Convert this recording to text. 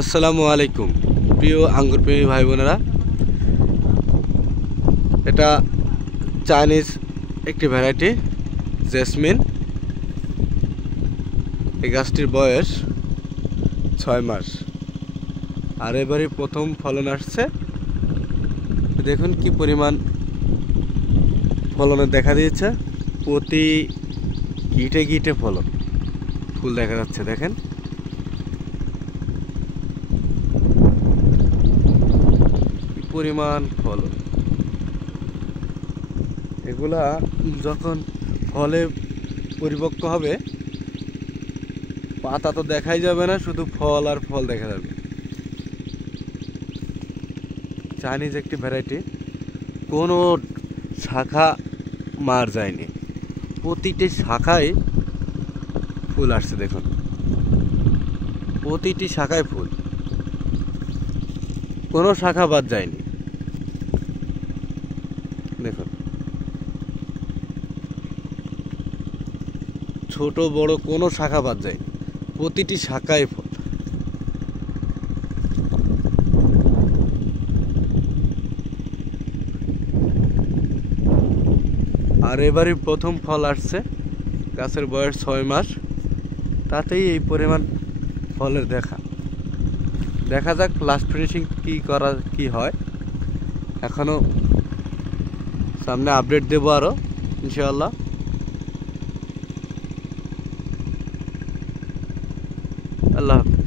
আসসালামু আলাইকুম প্রিয় আঙ্গুর প্রেমী ভাই বোনেরা, এটা চাইনিজ একটি ভ্যারাইটি জেসমিন। এই গাছটির বয়স 6 মাস আর এবারে প্রথম ফলন আসছে। দেখুন কি পরিমাণ ফলনের দেখা দিয়েছে, প্রতি গিটে গিটে ফলন ফুল দেখা যাচ্ছে। দেখেন পরিমাণ ফলন। এগুলা যখন ফলে পরিপক্ক হবে, পাতা তো দেখাই যাবে না, শুধু ফল আর ফল দেখা যাবে। চাইনিজ একটি ভ্যারাইটি, কোনো শাখা মার যায়নি, প্রতিটি শাখায় ফুল আসছে। দেখুন প্রতিটি শাখায় ফুল, কোনো শাখা বাদ যায়নি। দেখুন ছোট বড় কোনো শাখা বাদ যায়নি, প্রতিটি শাখায় ফুল। আর এবারই প্রথম ফল আসছে। গাছের বয়স 6 মাস, তাতেই এই পরিমাণ ফলের দেখা যাক লাস্ট ফিনিশিং কি হয়। এখনো সামনে আপডেট দেবো আরো ইনশাআল্লাহ। আল্লাহ হাফেজ।